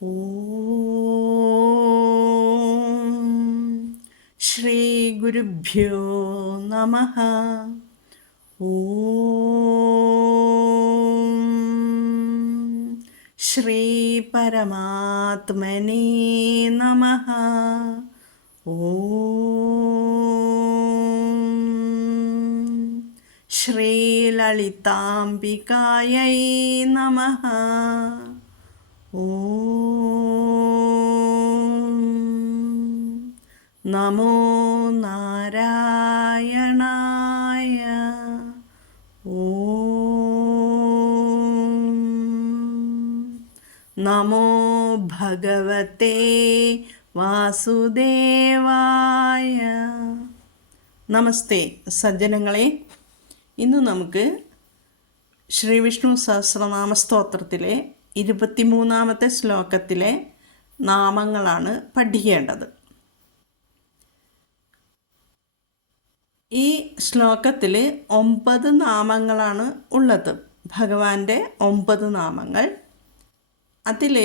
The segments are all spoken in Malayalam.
ഓം ശ്രീ ഗുരുഭ്യോ നമ ഓം ശ്രീ പരമാത്മനേ നമ ശ്രീലളിതാംബികായൈ നമ നമോ നാരായണായ നമോ ഭഗവത്തെ വാസുദേവായ നമസ്തേ സജ്ജനങ്ങളെ ഇന്ന് നമുക്ക് ശ്രീവിഷ്ണു വിഷ്ണു സഹസ്രനാമ സ്തോത്രത്തിലെ ഇരുപത്തിമൂന്നാമത്തെ ശ്ലോകത്തിലെ നാമങ്ങളാണ് പഠിക്കേണ്ടത്. ഈ ശ്ലോകത്തിൽ ഒമ്പത് നാമങ്ങളാണ് ഉള്ളത്. ഭഗവാന്റെ ഒമ്പത് നാമങ്ങൾ. അതിൽ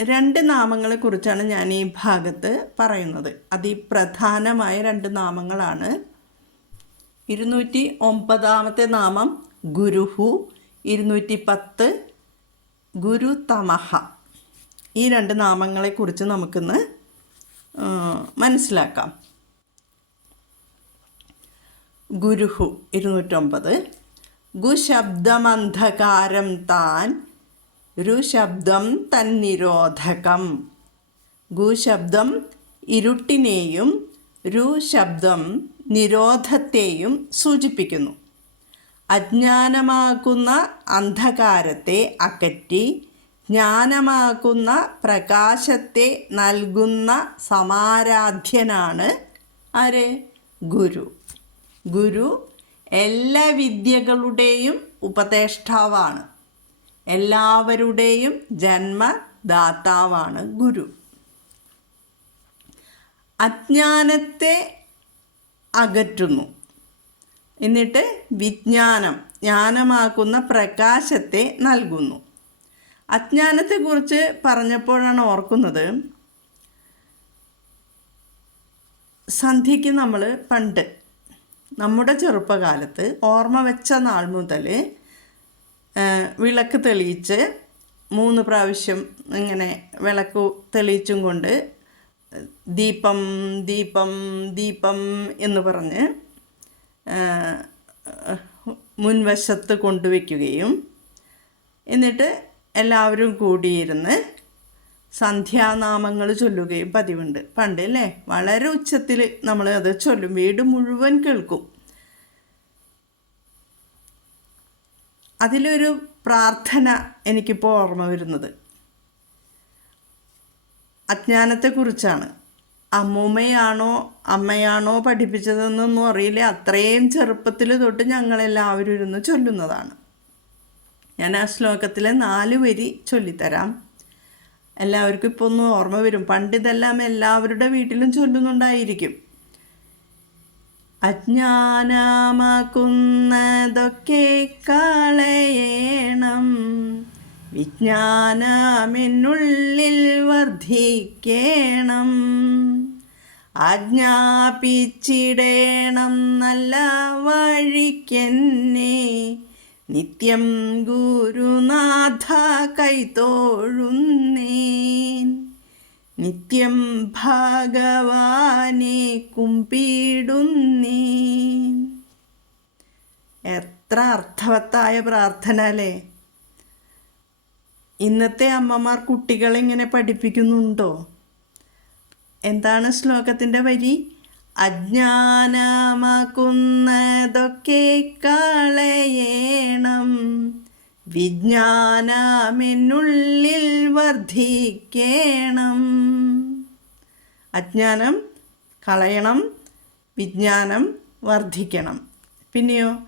രണ്ട് നാമങ്ങളെ കുറിച്ചാണ് ഞാൻ ഈ ഭാഗത്ത് പറയുന്നത്. അതിപ്രധാനമായ രണ്ട് നാമങ്ങളാണ്. ഇരുന്നൂറ്റി ഒമ്പതാമത്തെ നാമം ഗുരുഹു ഇരുന്നൂറ്റി പത്ത് ഗുരു തമഹ ഈ രണ്ട് നാമങ്ങളെക്കുറിച്ച് നമുക്കിന്ന് മനസ്സിലാക്കാം. ഗുരുഹു ഇരുന്നൂറ്റൊമ്പത്. ഗുശബ്ദമന്ധകാരം താൻ രുശബ്ദം തന്നിരോധകം. ഗുശബ്ദം ഇരുട്ടിനെയും രുശബ്ദം നിരോധത്തെയും സൂചിപ്പിക്കുന്നു. അജ്ഞാനമാക്കുന്ന അന്ധകാരത്തെ അകറ്റി ജ്ഞാനമാക്കുന്ന പ്രകാശത്തെ നൽകുന്ന സമാരാധ്യനാണ് ആര്? ഗുരു. ഗുരു എല്ലാ വിദ്യകളുടെയും ഉപദേഷ്ടാവാണ്. എല്ലാവരുടെയും ജന്മദാതാവാണ് ഗുരു. അജ്ഞാനത്തെ അകറ്റുന്നു. എന്നിട്ട് വിജ്ഞാനം ജ്ഞാനമാക്കുന്ന പ്രകാശത്തെ നൽകുന്നു. അജ്ഞാനത്തെക്കുറിച്ച് പറഞ്ഞപ്പോഴാണ് ഓർക്കുന്നത് സന്ധിക്ക് നമ്മൾ പണ്ട് നമ്മുടെ ചെറുപ്പകാലത്ത് ഓർമ്മ വെച്ച നാൾ മുതൽ വിളക്ക് തെളിയിച്ച് മൂന്ന് പ്രാവശ്യം ഇങ്ങനെ വിളക്ക് തെളിയിച്ചും കൊണ്ട് ദീപം ദീപം ദീപം എന്ന് പറഞ്ഞ് മുൻവശത്ത് കൊണ്ടുവയ്ക്കുകയും എന്നിട്ട് എല്ലാവരും കൂടിയിരുന്ന് സന്ധ്യാനാമങ്ങൾ ചൊല്ലുകയും പതിവുണ്ട്. പണ്ട് അല്ലേ? വളരെ ഉച്ചത്തിൽ നമ്മൾ അത് ചൊല്ലും. വീട് മുഴുവൻ കേൾക്കും. അതിലൊരു പ്രാർത്ഥന എനിക്കിപ്പോൾ ഓർമ്മ വരുന്നത്. അജ്ഞാനത്തെക്കുറിച്ചാണ്. അമ്മൂമ്മയാണോ അമ്മയാണോ പഠിപ്പിച്ചതെന്നൊന്നും അറിയില്ല. അത്രയും ചെറുപ്പത്തിൽ തൊട്ട് ഞങ്ങളെല്ലാവരും ഇരുന്ന് ചൊല്ലുന്നതാണ്. ഞാൻ ആ ശ്ലോകത്തിലെ നാല് വരി ചൊല്ലിത്തരാം. എല്ലാവർക്കും ഇപ്പോൾ ഒന്ന് ഓർമ്മ വരും. പണ്ടിതെല്ലാം എല്ലാവരുടെ വീട്ടിലും ചൊല്ലുന്നുണ്ടായിരിക്കും. അജ്ഞാനമാക്കുന്നതൊക്കെ കളയണം. വിജ്ഞാനമെന്നുള്ളിൽ വർദ്ധിക്കണം. ആജ്ഞാപിച്ചിടേണം നല്ല വഴിക്കെന്നെ. നിത്യം ഗുരുനാഥ കൈത്തോഴുന്നേൻ നിത്യം ഭഗവാനെ കുമ്പിടുന്നേൻ. എത്ര അർത്ഥവത്തായ പ്രാർത്ഥന അല്ലേ? ഇന്നത്തെ അമ്മമാർ കുട്ടികളെ ഇങ്ങനെ പഠിപ്പിക്കുന്നുണ്ടോ? എന്താണ് ശ്ലോകത്തിന്റെ വരി? അജ്ഞാനമാക്കുന്നതൊക്കെ കളയേണം വിജ്ഞാനമെന്നുള്ളിൽ വർദ്ധിക്കണം. അജ്ഞാനം കളയണം വിജ്ഞാനം വർദ്ധിക്കണം. പിന്നെയോ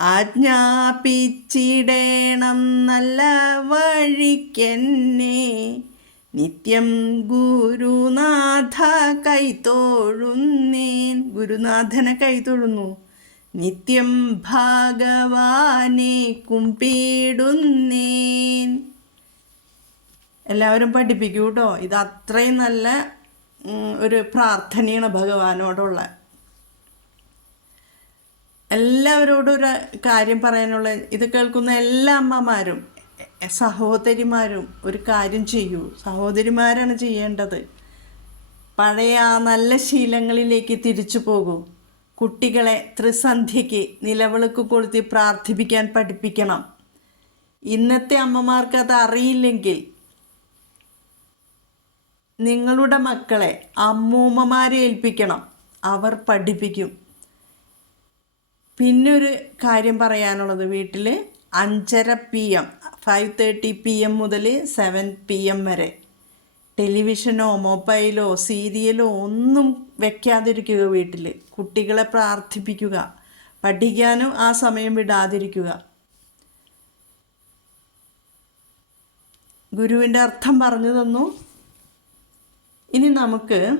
ആജ്ഞാപിച്ചിടേണം നല്ല വഴിക്കെന്നെ. നിത്യം ഗുരുനാഥ കൈത്തോഴുന്നേൻ ഗുരുനാഥനെ കൈതൊഴുന്നു. നിത്യം ഭാഗവാനെ കുമ്പിടുന്നേൻ. എല്ലാവരും പഠിപ്പിക്കൂ കേട്ടോ ഇത് അത്രയും നല്ല ഒരു പ്രാർത്ഥനയാണ് ഭഗവാനോടുള്ള. എല്ലാവരോടും ഒരു കാര്യം പറയാനുള്ള ഇത് കേൾക്കുന്ന എല്ലാ അമ്മമാരും സഹോദരിമാരും ഒരു കാര്യം ചെയ്യൂ. സഹോദരിമാരാണ് ചെയ്യേണ്ടത്. പഴയ ആ നല്ല ശീലങ്ങളിലേക്ക് തിരിച്ചു പോകൂ. കുട്ടികളെ ത്രിസന്ധ്യയ്ക്ക് നിലവിളക്ക് കൊളുത്തി പ്രാർത്ഥിപ്പിക്കാൻ പഠിപ്പിക്കണം. ഇന്നത്തെ അമ്മമാർക്ക് അത് അറിയില്ലെങ്കിൽ നിങ്ങളുടെ മക്കളെ അമ്മൂമ്മമാരെ ഏൽപ്പിക്കണം. അവർ പഠിപ്പിക്കും. പിന്നൊരു കാര്യം പറയാനുള്ളത് വീട്ടിൽ അഞ്ചര P M five thirty P M മുതൽ സെവൻ പി എം വരെ. ടെലിവിഷനോ മൊബൈലോ സീരിയലോ ഒന്നും വെക്കാതിരിക്കുക വീട്ടിൽ കുട്ടികളെ പ്രാർത്ഥിപ്പിക്കുക. പഠിക്കാനും ആ സമയം വിടാതിരിക്കുക. ഗുരുവിന്റെ അർത്ഥം പറഞ്ഞു തന്നു. ഇനി നമുക്ക്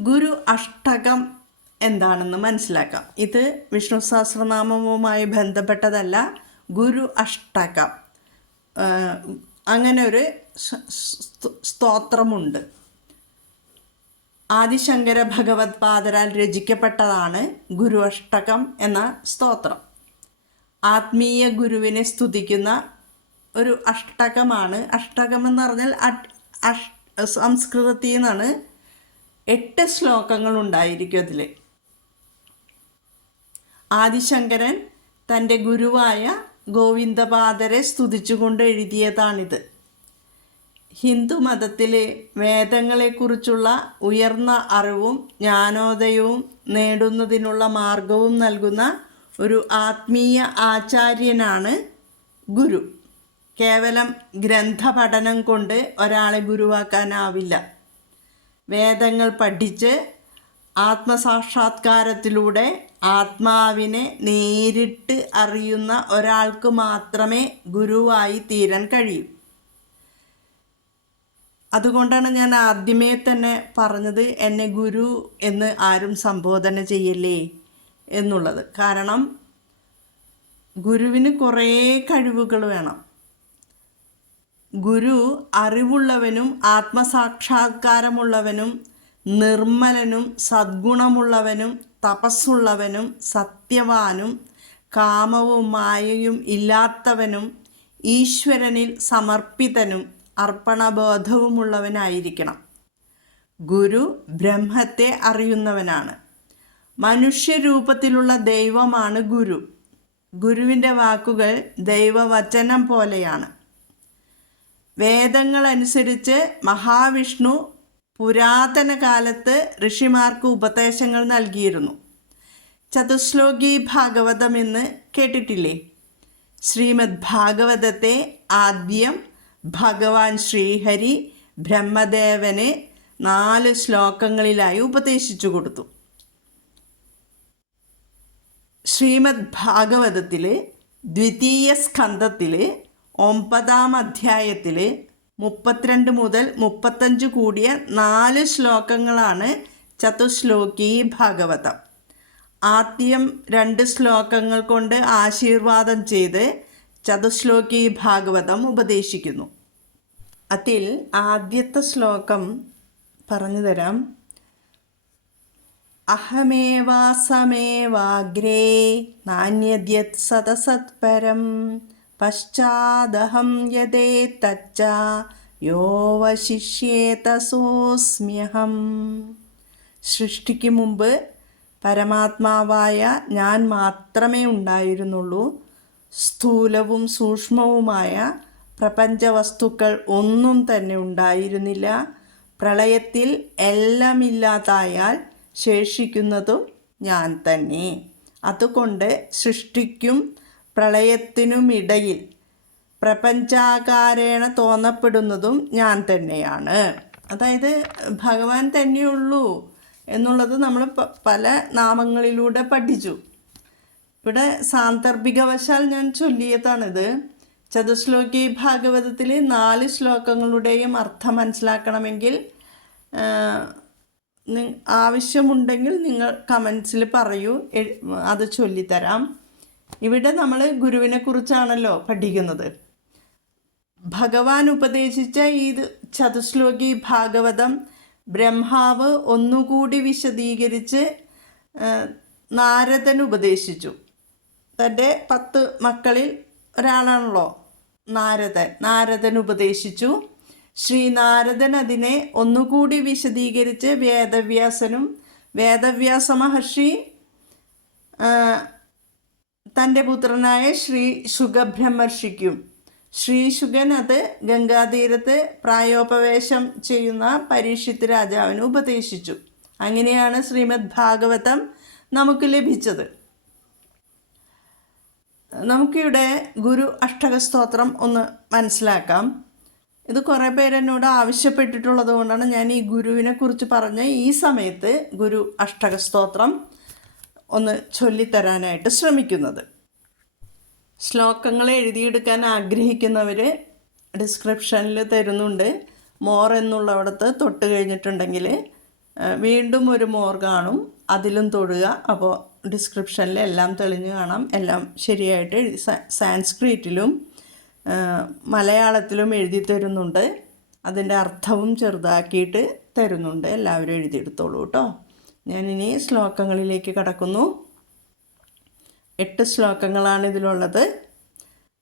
ഗുരു അഷ്ടകം എന്താണെന്ന് മനസ്സിലാക്കാം. ഇത് വിഷ്ണു സഹസ്രനാമവുമായി ബന്ധപ്പെട്ടതല്ല. ഗുരു അഷ്ടകം. അങ്ങനെ ഒരു സ്തോത്രമുണ്ട്. ആദിശങ്കര ഭഗവത് പാദരാൽ രചിക്കപ്പെട്ടതാണ് ഗുരു അഷ്ടകം എന്ന സ്തോത്രം. ആത്മീയ ഗുരുവിനെ സ്തുതിക്കുന്ന ഒരു അഷ്ടകമാണ്. അഷ്ടകം എന്ന് പറഞ്ഞാൽ സംസ്കൃതത്തിൽ നിന്നാണ് എട്ട് ശ്ലോകങ്ങൾ ഉണ്ടായിരിക്കും അതിൽ ആദിശങ്കരൻ തന്റെ ഗുരുവായ ഗോവിന്ദപാദരെ സ്തുതിച്ചുകൊണ്ട് എഴുതിയതാണിത്. ഹിന്ദു മതത്തിലെ വേദങ്ങളെക്കുറിച്ചുള്ള ഉയർന്ന അറിവും ജ്ഞാനോദയവും നേടുന്നതിനുള്ള മാർഗവും നൽകുന്ന ഒരു ആത്മീയ ആചാര്യനാണ് ഗുരു. കേവലം ഗ്രന്ഥപഠനം കൊണ്ട് ഒരാളെ ഗുരുവാക്കാനാവില്ല. വേദങ്ങൾ പഠിച്ച് ആത്മസാക്ഷാത്കാരത്തിലൂടെ ആത്മാവിനെ നേരിട്ട് അറിയുന്ന ഒരാൾക്ക് മാത്രമേ ഗുരുവായി തീരാൻ കഴിയൂ. അതുകൊണ്ടാണ് ഞാൻ ആദ്യമേ തന്നെ പറഞ്ഞത് എന്നെ ഗുരു എന്ന് ആരും സംബോധന ചെയ്യല്ലേ എന്നുള്ളത്. കാരണം ഗുരുവിന് കുറേ കഴിവുകൾ വേണം. ഗുരു അറിവുള്ളവനും ആത്മസാക്ഷാത്കാരമുള്ളവനും നിർമ്മലനും സദ്ഗുണമുള്ളവനും തപസ്സുള്ളവനും സത്യവാനും കാമവും മായയും ഇല്ലാത്തവനും ഈശ്വരനിൽ സമർപ്പിതനും അർപ്പണബോധവുമുള്ളവനായിരിക്കണം. ഗുരു ബ്രഹ്മത്തെ അറിയുന്നവനാണ്. മനുഷ്യരൂപത്തിലുള്ള ദൈവമാണ് ഗുരു. ഗുരുവിന്റെ വാക്കുകൾ ദൈവവചനം പോലെയാണ്. വേദങ്ങൾ അനുസരിച്ച് മഹാവിഷ്ണു പുരാതന കാലത്ത് ഋഷിമാർക്ക് ഉപദേശങ്ങൾ നൽകിയിരുന്നു. ചതുശ്ലോകി ഭാഗവതം എന്ന് കേട്ടിട്ടില്ലേ? ശ്രീമദ് ഭാഗവതത്തെ ആദ്യം ഭഗവാൻ ശ്രീഹരി ബ്രഹ്മദേവന് നാല് ശ്ലോകങ്ങളിലായി ഉപദേശിച്ചു കൊടുത്തു. ശ്രീമദ് ഭാഗവതത്തിൽ ദ്വിതീയ സ്കന്ധത്തിൽ ഒമ്പതാം അധ്യായത്തിൽ മുപ്പത്തിരണ്ട് മുതൽ മുപ്പത്തഞ്ച് കൂടിയ നാല് ശ്ലോകങ്ങളാണ് ചതുശ്ലോകി ഭാഗവതം. ആദ്യം രണ്ട് ശ്ലോകങ്ങൾ കൊണ്ട് ആശീർവാദം ചെയ്ത് ചതുശ്ലോകി ഭാഗവതം ഉപദേശിക്കുന്നു. അതിൽ ആദ്യത്തെ ശ്ലോകം പറഞ്ഞു തരാം അഹമേവാസമേവാഗ്രേ നാന്യദ്യത് സതസത്പരം പശ്ചാദഹം യഥേത്തച്ച തച്ച യോവശിഷ്യേത സോസ്മ്യഹം സൃഷ്ടിക്ക് മുമ്പ് പരമാത്മാവായ ഞാൻ മാത്രമേ ഉണ്ടായിരുന്നുള്ളൂ. സ്ഥൂലവും സൂക്ഷ്മവുമായ പ്രപഞ്ച വസ്തുക്കൾ ഒന്നും തന്നെ ഉണ്ടായിരുന്നില്ല. പ്രളയത്തിൽ എല്ലാമില്ലാതായാൽ ശേഷിക്കുന്നതും ഞാൻ തന്നെ. അതുകൊണ്ട് സൃഷ്ടിക്കും പ്രളയത്തിനുമിടയിൽ പ്രപഞ്ചാകാരേണ തോന്നപ്പെടുന്നതും ഞാൻ തന്നെയാണ്. അതായത് ഭഗവാൻ തന്നെയുള്ളൂ എന്നുള്ളത് നമ്മൾ പല നാമങ്ങളിലൂടെ പഠിച്ചു. ഇവിടെ സാന്ദർഭികവശാൽ ഞാൻ ചൊല്ലിയതാണിത്. ചതുശ്ലോകി ഭാഗവതത്തിലെ നാല് ശ്ലോകങ്ങളുടെയും അർത്ഥം മനസ്സിലാക്കണമെങ്കിൽ ആവശ്യമുണ്ടെങ്കിൽ നിങ്ങൾ കമൻസിൽ പറയൂ അത് ചൊല്ലിത്തരാം. ഇവിടെ നമ്മൾ ഗുരുവിനെ കുറിച്ചാണല്ലോ പഠിക്കുന്നത്. ഭഗവാൻ ഉപദേശിച്ച ഈ ചതുശ്ലോകി ഭാഗവതം ബ്രഹ്മാവ് ഒന്നുകൂടി വിശദീകരിച്ച് നാരദൻ ഉപദേശിച്ചു. തന്റെ പത്ത് മക്കളിൽ ഒരാളാണല്ലോ നാരദൻ. നാരദൻ ഉപദേശിച്ചു. ശ്രീനാരദൻ അതിനെ ഒന്നുകൂടി വിശദീകരിച്ച് വേദവ്യാസനും വേദവ്യാസ മഹർഷി തന്റെ പുത്രനായ ശ്രീ ശുഖബ്രഹ്മർഷിക്കും ശ്രീ ശുഗൻ അത് ഗംഗാതീരത്ത് പ്രായോപവേശം ചെയ്യുന്ന പരീക്ഷിത് രാജാവിന് ഉപദേശിച്ചു. അങ്ങനെയാണ് ശ്രീമദ് ഭാഗവതം നമുക്ക് ലഭിച്ചത്. നമുക്കിവിടെ ഗുരു അഷ്ടകസ്തോത്രം ഒന്ന് മനസ്സിലാക്കാം. ഇത് കുറേ പേരെന്നോട് ആവശ്യപ്പെട്ടിട്ടുള്ളത് കൊണ്ടാണ് ഞാൻ ഈ ഗുരുവിനെ കുറിച്ച് പറഞ്ഞ ഈ സമയത്ത് ഗുരു അഷ്ടകസ്തോത്രം ഒന്ന് ചൊല്ലിത്തരാനായിട്ട് ശ്രമിക്കുന്നത്. ശ്ലോകങ്ങൾ എഴുതിയെടുക്കാൻ ആഗ്രഹിക്കുന്നവർ ഡിസ്ക്രിപ്ഷനിൽ തരുന്നുണ്ട്. മോർ എന്നുള്ളവിടത്ത് തൊട്ട് കഴിഞ്ഞിട്ടുണ്ടെങ്കിൽ വീണ്ടും ഒരു മോർ കാണും. അതിലും തൊടുക. അപ്പോൾ ഡിസ്ക്രിപ്ഷനിൽ എല്ലാം തെളിഞ്ഞു കാണാം. എല്ലാം ശരിയായിട്ട് എഴുതി സാൻസ്ക്രീറ്റിലും മലയാളത്തിലും എഴുതി തരുന്നുണ്ട്. അതിന്റെ അർത്ഥവും ചെറുതാക്കിയിട്ട് തരുന്നുണ്ട്. എല്ലാവരും എഴുതിയെടുത്തോളൂ കേട്ടോ. ഞാനിനി ശ്ലോകങ്ങളിലേക്ക് കടക്കുന്നു. എട്ട് ശ്ലോകങ്ങളാണ് ഇതിലുള്ളത്.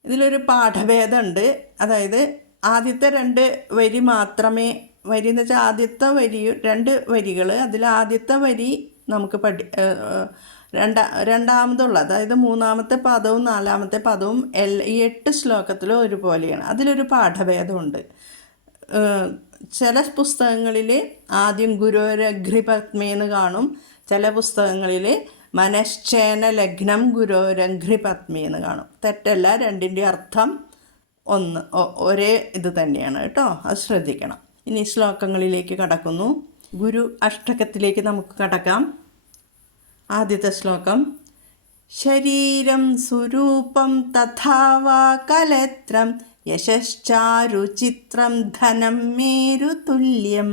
ഇതിലൊരു പാഠഭേദമുണ്ട്. അതായത് ആദ്യത്തെ രണ്ട് വരി മാത്രമേ വരി എന്ന് വെച്ചാൽ ആദ്യത്തെ വരി രണ്ട് വരികൾ അതിൽ ആദ്യത്തെ വരി നമുക്ക് പഠി രണ്ടാ രണ്ടാമതുള്ള അതായത് മൂന്നാമത്തെ പദവും നാലാമത്തെ പദവും എൽ ഈ എട്ട് ശ്ലോകത്തിലും ഒരുപോലെയാണ്. അതിലൊരു പാഠഭേദമുണ്ട്. ചില പുസ്തകങ്ങളിൽ ആദ്യം ഗുരോരഘ്രിപത്മേന്ന് കാണും. ചില പുസ്തകങ്ങളിൽ മനശ്ചേന ലഗ്നം ഗുരോരഘ്രിപത്മേന്ന് കാണും. തെറ്റല്ല രണ്ടിന്റെ അർത്ഥം ഒന്ന് ഒരേ ഇത് തന്നെയാണ് കേട്ടോ. അത് ശ്രദ്ധിക്കണം. ഇനി ശ്ലോകങ്ങളിലേക്ക് കടക്കുന്നു. ഗുരു അഷ്ടകത്തിലേക്ക് നമുക്ക് കടക്കാം. ആദ്യത്തെ ശ്ലോകം. ശരീരം സ്വരൂപം തഥാവാ കലത്രം യശശ്ചാരുചിത്രം ധനം മേരുതുല്യം.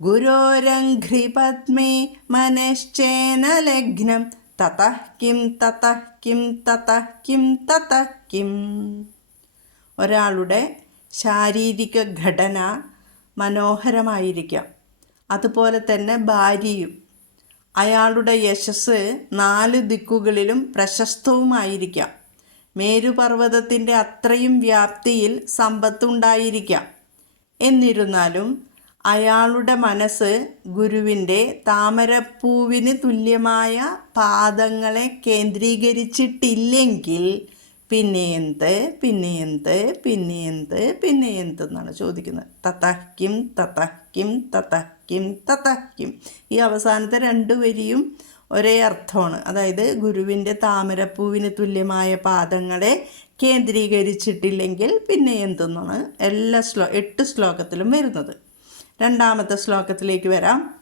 ഗുരോരഘ്രിപത്മേ മനശ്ചേന ലഗ്നം. തതഃ കിം തതഃ കിം കിം കിം. ഒരാളുടെ ശാരീരിക ഘടന മനോഹരമായിരിക്കാം. അതുപോലെ തന്നെ ഭാര്യയും. അയാളുടെ യശസ് നാല് ദിക്കുകളിലും പ്രശസ്തവുമായിരിക്കാം. മേരുപർവതത്തിന്റെ അത്രയും വ്യാപ്തിയിൽ സമ്പത്തുണ്ടായിരിക്കാം. എന്നിരുന്നാലും അയാളുടെ മനസ്സ് ഗുരുവിന്റെ താമരപ്പൂവിന് തുല്യമായ പാദങ്ങളെ കേന്ദ്രീകരിച്ചിട്ടില്ലെങ്കിൽ പിന്നെ എന്ത് പിന്നെ എന്ത് പിന്നെ എന്ത് പിന്നെ എന്ത് എന്നാണ് ചോദിക്കുന്നത്. തതഹ്കിം തതഹ്കിം തതഹ്കിം തതഹ്കിം. ഈ അവസാനത്തെ രണ്ട് വരിയും ഒരേ അർത്ഥമാണ്. അതായത് ഗുരുവിന്റെ താമരപ്പൂവിന് തുല്യമായ പാദങ്ങളെ കേന്ദ്രീകരിച്ചിട്ടില്ലെങ്കിൽ പിന്നെ എന്തെന്നാണ് എല്ലാ ശ്ലോ എട്ട് ശ്ലോകത്തിലും വരുന്നത്. രണ്ടാമത്തെ ശ്ലോകത്തിലേക്ക് വരാം.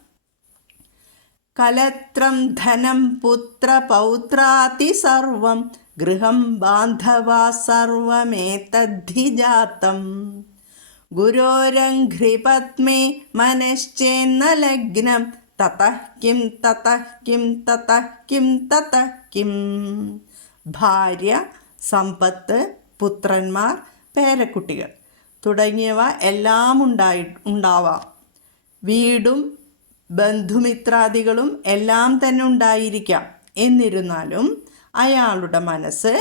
കലത്രം ധനം പുത്ര പൗത്രാതി സർവം ഗൃഹം ബാന്ധവാ സർവമേതദ്ധി ജാതം. ഗുരോരംഘ്രിപത്മേ മനശ്ചേന്ന ലഗ്നം തതഃ കിം തതഃ കിം തതഃ കിം തതഃ കിം. ഭാര്യ സമ്പത്ത് പുത്രന്മാർ പേരക്കുട്ടികൾ തുടങ്ങിയവ എല്ലാം ഉണ്ടായി ഉണ്ടാവാം. വീടും ബന്ധുമിത്രാദികളും എല്ലാം തന്നെ ഉണ്ടായിരിക്കാം. എന്നിരുന്നാലും അയാളുടെ മനസ്സ്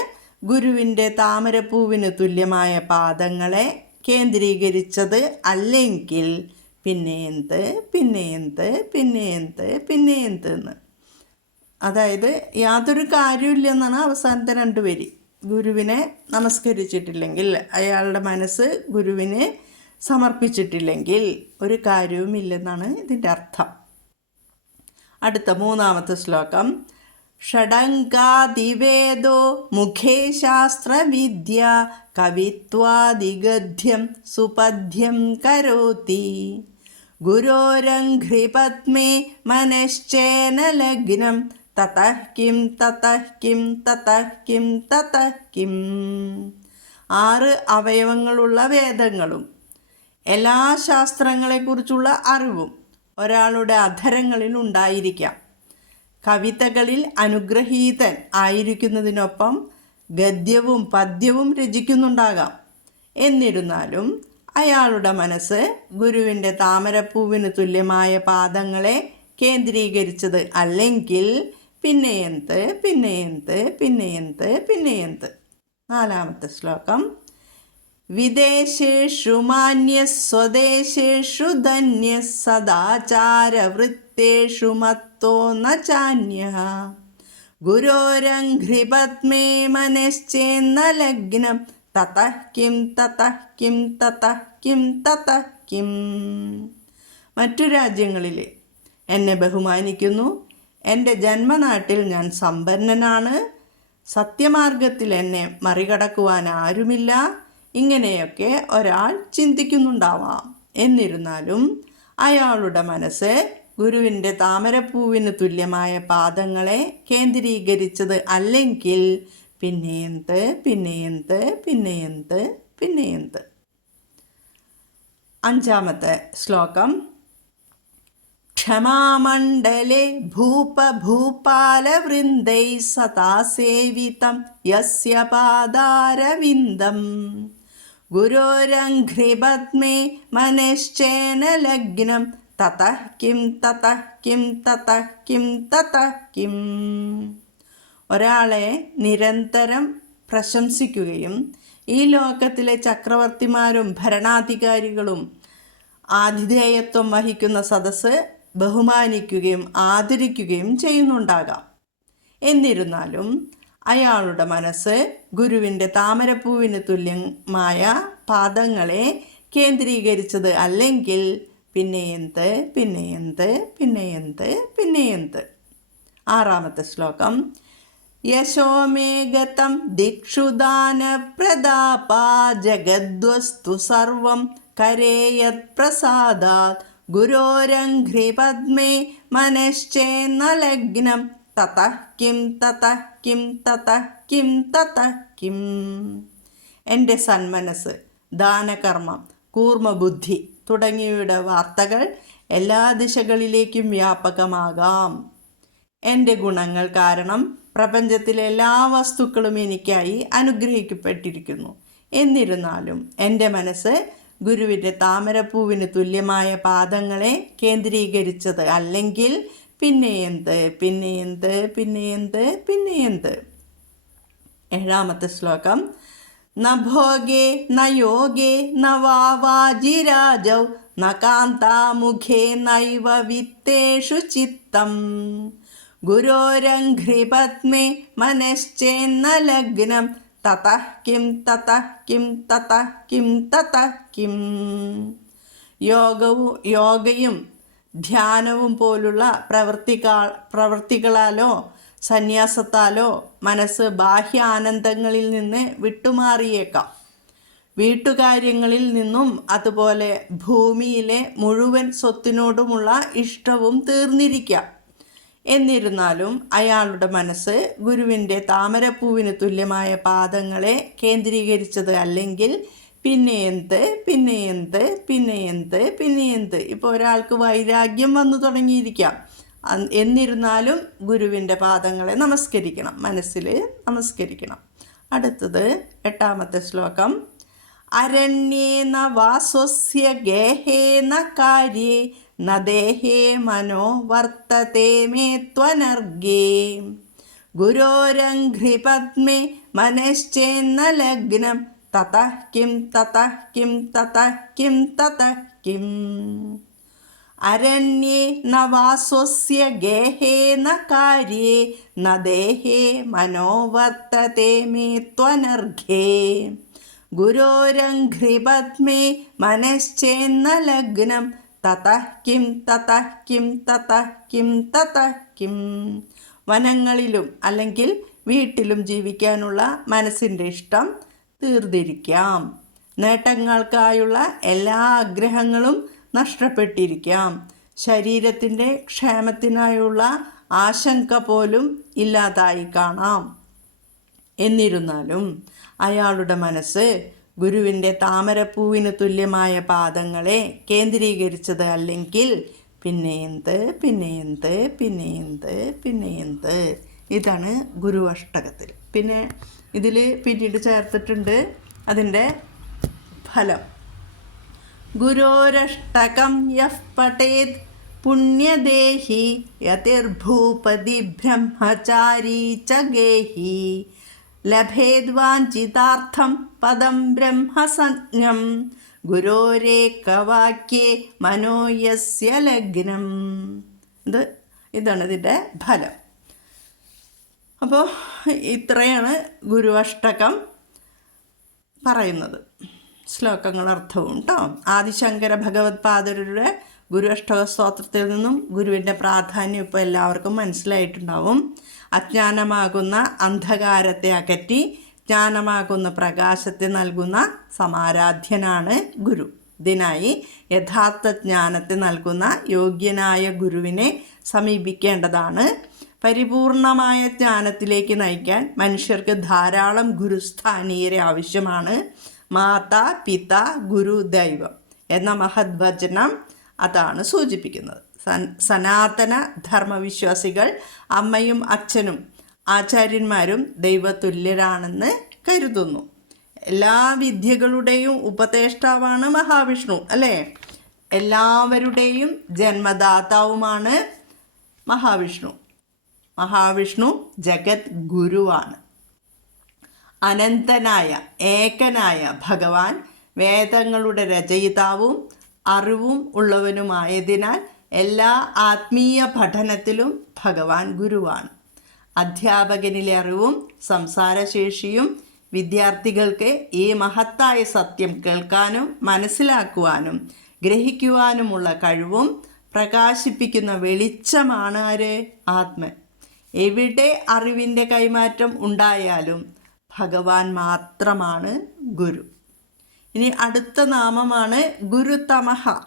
ഗുരുവിന്റെ താമരപ്പൂവിന് തുല്യമായ പാദങ്ങളെ കേന്ദ്രീകരിച്ചത് അല്ലെങ്കിൽ പിന്നെ എന്ത് പിന്നെ എന്ത് പിന്നെ എന്ത് പിന്നെ എന്ത് എന്ന്. അതായത് യാതൊരു കാര്യമില്ലെന്നാണ് അവസാനത്തെ രണ്ട് പേര് ഗുരുവിനെ നമസ്കരിച്ചിട്ടില്ലെങ്കിൽ അയാളുടെ മനസ്സ് ഗുരുവിന് സമർപ്പിച്ചിട്ടില്ലെങ്കിൽ ഒരു കാര്യവുമില്ലെന്നാണ് ഇതിന്റെ അർത്ഥം. അടുത്ത മൂന്നാമത്തെ ശ്ലോകം. ഷഡങ്കാതിവേദോ മുഖേ ശാസ്ത്രവിദ്യ കവിത്വാദിഗദ്യം സുപദ്യം കരോതി. ഗുരോരഘ്രിപത്മേ മനശ്ചേന ലഗ്നം. ततः किं ततः किं ततः किं ततः ആറ് അവയവങ്ങളുള്ള വേദങ്ങളും. എല്ലാ ശാസ്ത്രങ്ങളെക്കുറിച്ചുള്ള അറിവും ഒരാളുടെ അധരങ്ങളിൽ ഉണ്ടായിരിക്കാം. കവിതകളിൽ അനുഗ്രഹീതൻ ആയിരിക്കുന്നതിനൊപ്പം ഗദ്യവും പദ്യവും രചിക്കുന്നുണ്ടാകാം. എന്നിരുന്നാലും അയാളുടെ മനസ്സ് ഗുരുവിന്റെ താമരപ്പൂവിന് തുല്യമായ പാദങ്ങളെ കേന്ദ്രീകരിച്ചത് അല്ലെങ്കിൽ പിന്നെ എന്ത് പിന്നെ എന്ത് പിന്നെ എന്ത് പിന്നെ എന്ത്. നാലാമത്തെ ശ്ലോകം. വിദേശേഷു മാന്യ സ്വദേശേഷു ധന്യ സദാചാരവൃത്തേഷു മത്തോ ന ചാന്യ ഗുരോരഘ്രിപത്മേ മനശ്ചേന്ന ലഗ്നം തതഃ കിം തതഃ കിം തതഃ കിം തതഃ കിം മറ്റു രാജ്യങ്ങളിൽ എന്നെ ബഹുമാനിക്കുന്നു. എന്റെ ജന്മനാട്ടിൽ ഞാൻ സമ്പന്നനാണ്. സത്യമാർഗത്തിൽ എന്നെ മറികടക്കുവാൻ ആരുമില്ല. ഇങ്ങനെയൊക്കെ ഒരാൾ ചിന്തിക്കുന്നുണ്ടാവാം. എന്നിരുന്നാലും അയാളുടെ മനസ്സ് ഗുരുവിന്റെ താമരപ്പൂവിന് തുല്യമായ പാദങ്ങളെ കേന്ദ്രീകരിച്ചത് അല്ലെങ്കിൽ പിന്നെ എന്ത് പിന്നെ എന്ത് പിന്നെ എന്ത് പിന്നെ എന്ത് അഞ്ചാമത്തെ ശ്ലോകം. ക്ഷമാമണ്ഡലെ ഭൂപഭൂപാലവൃന്ദൈ സദാ സേവിതം യസ്യ പാദാരവിന്ദം. ഗുരോരംഘ്രിപത്മേ മനശ്ചേന ലഗ്നം. തതഃ കിം തതഃ കിം തതഃ കിം തതഃ കിം. ഒരാളെ നിരന്തരം പ്രശംസിക്കുകയും ഈ ലോകത്തിലെ ചക്രവർത്തിമാരും ഭരണാധികാരികളും ആതിഥേയത്വം വഹിക്കുന്ന സദസ്സ് ബഹുമാനിക്കുകയും ആദരിക്കുകയും ചെയ്യുന്നുണ്ടാകാം. എന്നിരുന്നാലും അയാളുടെ മനസ്സ് ഗുരുവിന്റെ താമരപ്പൂവിന് തുല്യമായ പാദങ്ങളെ കേന്ദ്രീകരിച്ചത് അല്ലെങ്കിൽ പിന്നെ എന്ത് പിന്നെ എന്ത് പിന്നെ എന്ത് പിന്നെ എന്ത്. ആറാമത്തെ ശ്ലോകം യശോമേഗതം ദിക്ഷുദാനപ്രതാപാ ജഗദ്വസ്തു സർവം കരേയത് പ്രസാദാത്. ഗുരോരഘ്രിപദ്മേ മനശ്ചേ ലഗ്നം തത കിം തത കിം തത കിം തത കിം. എന്റെ സന്മനസ് ദാനകർമ്മം കൂർമ്മബുദ്ധി തുടങ്ങിയവയുടെ വാർത്തകൾ എല്ലാ ദിശകളിലേക്കും വ്യാപകമാകാം. എന്റെ ഗുണങ്ങൾ കാരണം പ്രപഞ്ചത്തിലെ എല്ലാ വസ്തുക്കളും എനിക്കായി അനുഗ്രഹിക്കപ്പെട്ടിരിക്കുന്നു. എന്നിരുന്നാലും എന്റെ മനസ്സ് ഗുരുവിന്റെ താമരപ്പൂവിന് തുല്യമായ പാദങ്ങളെ കേന്ദ്രീകരിച്ചത് അല്ലെങ്കിൽ പിന്നെ എന്ത് പിന്നെ എന്ത് പിന്നെ എന്ത് പിന്നെ എന്ത്? ഏഴാമത്തെ ശ്ലോകം. ന ഭോഗേ ന യോഗേ ന വാവാജിരാജൗ ന കാന്താമുഖേ നൈവ വിത്തേഷു ചിത്തം. ഗുരോരഘ്രിപത്മേ മനശ്ചേന്ന ലഗ്നം തതഃ കിം തത കിം തത കിം തത കിം. യോഗവും യോഗയും ധ്യാനവും പോലുള്ള പ്രവൃത്തികാ പ്രവൃത്തികളാലോ സന്യാസത്താലോ മനസ്സ് ബാഹ്യ ആനന്ദങ്ങളിൽ നിന്ന് വിട്ടുമാറിയേക്കാം. വീട്ടുകാര്യങ്ങളിൽ നിന്നും അതുപോലെ ഭൂമിയിലെ മുഴുവൻ സ്വത്തിനോടുമുള്ള ഇഷ്ടവും തീർന്നിരിക്കാം. എന്നിരുന്നാലും അയാളുടെ മനസ്സ് ഗുരുവിന്റെ താമരപ്പൂവിന് തുല്യമായ പാദങ്ങളെ കേന്ദ്രീകരിച്ചത് അല്ലെങ്കിൽ പിന്നെ എന്ത് പിന്നെ എന്ത് പിന്നെ എന്ത് പിന്നെ എന്ത്. ഇപ്പോൾ ഒരാൾക്ക് വൈരാഗ്യം വന്നു തുടങ്ങിയിരിക്കാം. എന്നിരുന്നാലും ഗുരുവിന്റെ പാദങ്ങളെ നമസ്കരിക്കണം മനസ്സിൽ നമസ്കരിക്കണം. അടുത്തത് എട്ടാമത്തെ ശ്ലോകം. അരണ്യേന വാസ്വസ്യ ഗേഹേന കാര്യേ ന ദേഹേ മനോ വർത്തത്തെ മേ ത്വനർഗേ. ഗുരോരഘ്രിപത്മേ മനശ്ചേന്ന ലഗ്നം. തതഃ കിം തതഃ കിം തതഃ കിം തതഃ കിം. അരണ്യേ ന വാസ്വസ്യ ഗേഹേ ന കാര്യേ. ന ദേഹേ വർത്തതേ മേ ത്വനർഘേ. ഗുരോരഘ്രിപത്മേ മനശ്ചേന്ന ലഗ്നം. തതഃ കിം തതഃ കിം തതഃ കിം തതഃ കിം. വനങ്ങളിലും അല്ലെങ്കിൽ വീട്ടിലും ജീവിക്കാനുള്ള മനസ്സിന്റെ ഇഷ്ടം തീർന്നിരിക്കാം. നേട്ടങ്ങൾക്കായുള്ള എല്ലാ ആഗ്രഹങ്ങളും നഷ്ടപ്പെട്ടിരിക്കാം. ശരീരത്തിന്റെ ക്ഷേമത്തിനായുള്ള ആശങ്ക പോലും ഇല്ലാതായി കാണാം. എന്നിരുന്നാലും അയാളുടെ മനസ്സ് ഗുരുവിന്റെ താമരപ്പൂവിന് തുല്യമായ പാദങ്ങളെ കേന്ദ്രീകരിച്ചത് അല്ലെങ്കിൽ പിന്നെ എന്ത് പിന്നെ എന്ത് പിന്നെ എന്ത് പിന്നെ എന്ത്. ഇതാണ് ഗുരു അഷ്ടകത്തിൽ. പിന്നെ ഇതിൽ പിന്നീട് ചേർത്തിട്ടുണ്ട് അതിന്റെ ഫലം. ഗുരോരഷ്ടകം യഫ് പട്ടേത് പുണ്യദേഹി യതിർഭൂപതി ബ്രഹ്മചാരി ച ഗേഹി. ലഭേദ്വാഞ്ചിതാർത്ഥം പദം ബ്രഹ്മസഞ്ജം ഗുരോരേക്കവാക്യേ മനോയസ്യ ലഗ്നം. ഇത് ഇതാണ് ഇതിന്റെ ഫലം. അപ്പോൾ ഇത്രയാണ് ഗുരുവഷ്ടകം പറയുന്നത്. ശ്ലോകങ്ങൾ അർത്ഥവും കേട്ടോ ആദിശങ്കര ഭഗവത് പാദരുടെ ഗുരു അഷ്ടക സ്തോത്രത്തിൽ നിന്നും ഗുരുവിന്റെ പ്രാധാന്യം ഇപ്പോൾ എല്ലാവർക്കും മനസ്സിലായിട്ടുണ്ടാവും. അജ്ഞാനമാകുന്ന അന്ധകാരത്തെ അകറ്റി ജ്ഞാനമാകുന്ന പ്രകാശത്തെ നൽകുന്ന സമാരാധ്യനാണ് ഗുരു. ഇതിനായി യഥാർത്ഥ ജ്ഞാനത്തെ നൽകുന്ന യോഗ്യനായ ഗുരുവിനെ സമീപിക്കേണ്ടതാണ്. പരിപൂർണമായ ജ്ഞാനത്തിലേക്ക് നയിക്കാൻ മനുഷ്യർക്ക് ധാരാളം ഗുരുസ്ഥാനീയരെ ആവശ്യമാണ്. മാതാ പിത ഗുരു ദൈവം എന്ന മഹത് വചനം അതാണ് സൂചിപ്പിക്കുന്നത്. സനാതന ധർമ്മവിശ്വാസികൾ അമ്മയും അച്ഛനും ആചാര്യന്മാരും ദൈവതുല്യരാണെന്ന് കരുതുന്നു. എല്ലാ വിദ്യകളുടെയും ഉപദേഷ്ടാവാണ് മഹാവിഷ്ണു അല്ലേ? എല്ലാവരുടെയും ജന്മദാതാവുമാണ് മഹാവിഷ്ണു. മഹാവിഷ്ണു ജഗത് ഗുരുവാണ് അനന്തനായ ഏകനായ ഭഗവാൻ വേദങ്ങളുടെ രചയിതാവും അറിവും ഉള്ളവനുമായതിനാൽ എല്ലാ ആത്മീയ പഠനത്തിലും ഭഗവാൻ ഗുരുവാണ്. അധ്യാപകനിലെ അറിവും സംസാരശേഷിയും വിദ്യാർത്ഥികൾക്ക് ഈ മഹത്തായ സത്യം കേൾക്കാനും മനസ്സിലാക്കുവാനും ഗ്രഹിക്കുവാനുമുള്ള കഴിവും പ്രകാശിപ്പിക്കുന്ന വെളിച്ചമാണ് ആര്? ആത്മൻ. എവിടെ അറിവിന്റെ കൈമാറ്റം ഉണ്ടായാലും ഭഗവാൻ മാത്രമാണ് ഗുരു. ഇനി അടുത്ത നാമമാണ് ഗുരുതമഹ.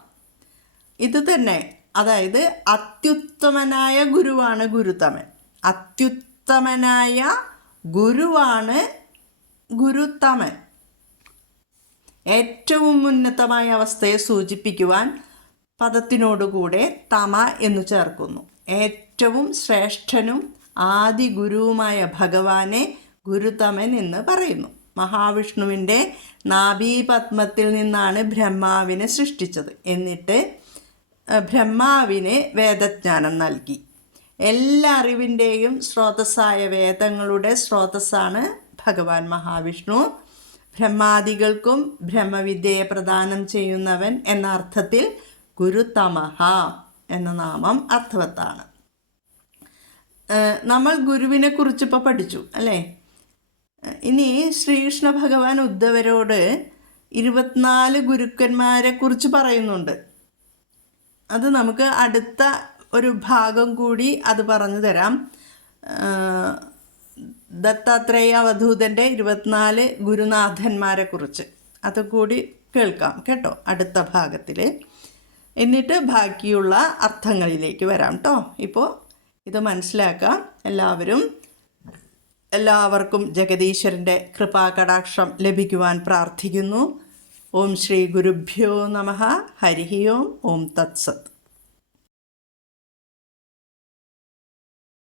ഇത് തന്നെ അതായത് അത്യുത്തമനായ ഗുരുവാണ് ഗുരുതമൻ അത്യുത്തമനായ ഗുരുവാണ് ഗുരുതമൻ ഏറ്റവും ഉന്നതമായ അവസ്ഥയെ സൂചിപ്പിക്കുവാൻ പദത്തിനോടുകൂടെ തമ എന്ന് ചേർക്കുന്നു. ഏറ്റവും ശ്രേഷ്ഠനും ആദി ഗുരുവുമായ ഭഗവാനെ ഗുരുതമൻ എന്ന് പറയുന്നു. മഹാവിഷ്ണുവിന്റെ നാഭീപത്മത്തിൽ നിന്നാണ് ബ്രഹ്മാവിനെ സൃഷ്ടിച്ചത്. എന്നിട്ട് ബ്രഹ്മാവിന് വേദജ്ഞാനം നൽകി. എല്ലാ അറിവിന്റെയും സ്രോതസ്സായ വേദങ്ങളുടെ സ്രോതസ്സാണ് ഭഗവാൻ മഹാവിഷ്ണു. ബ്രഹ്മാദികൾക്കും ബ്രഹ്മവിദ്യയെ പ്രദാനം ചെയ്യുന്നവൻ എന്ന അർത്ഥത്തിൽ ഗുരുതമഹ എന്ന നാമം അർത്ഥവത്താണ്. നമ്മൾ ഗുരുവിനെ കുറിച്ച് ഇപ്പോൾ പഠിച്ചു അല്ലേ? ഇനി ശ്രീകൃഷ്ണ ഭഗവാൻ ഉദ്ധവരോട് ഇരുപത്തിനാല് ഗുരുക്കന്മാരെ കുറിച്ച് പറയുന്നുണ്ട്. അത് നമുക്ക് അടുത്ത ഒരു ഭാഗം കൂടി അത് പറഞ്ഞു തരാം. ദത്താത്രേയ അവധൂതന്റെ ഇരുപത്തിനാല് ഗുരുനാഥന്മാരെ കുറിച്ച്. അതുകൂടി കേൾക്കാം കേട്ടോ അടുത്ത ഭാഗത്തിൽ എന്നിട്ട് ബാക്കിയുള്ള അർത്ഥങ്ങളിലേക്ക് വരാം കേട്ടോ ഇപ്പോൾ ഇത് മനസ്സിലാക്കാം. എല്ലാവരും എല്ലാവർക്കും ജഗദീശ്വരന്റെ കൃപാകടാക്ഷം ലഭിക്കുവാൻ പ്രാർത്ഥിക്കുന്നു. ഓം ശ്രീ ഗുരുഭ്യോ നമ. ഹരി ഓം. ഓം തത്സത്ത്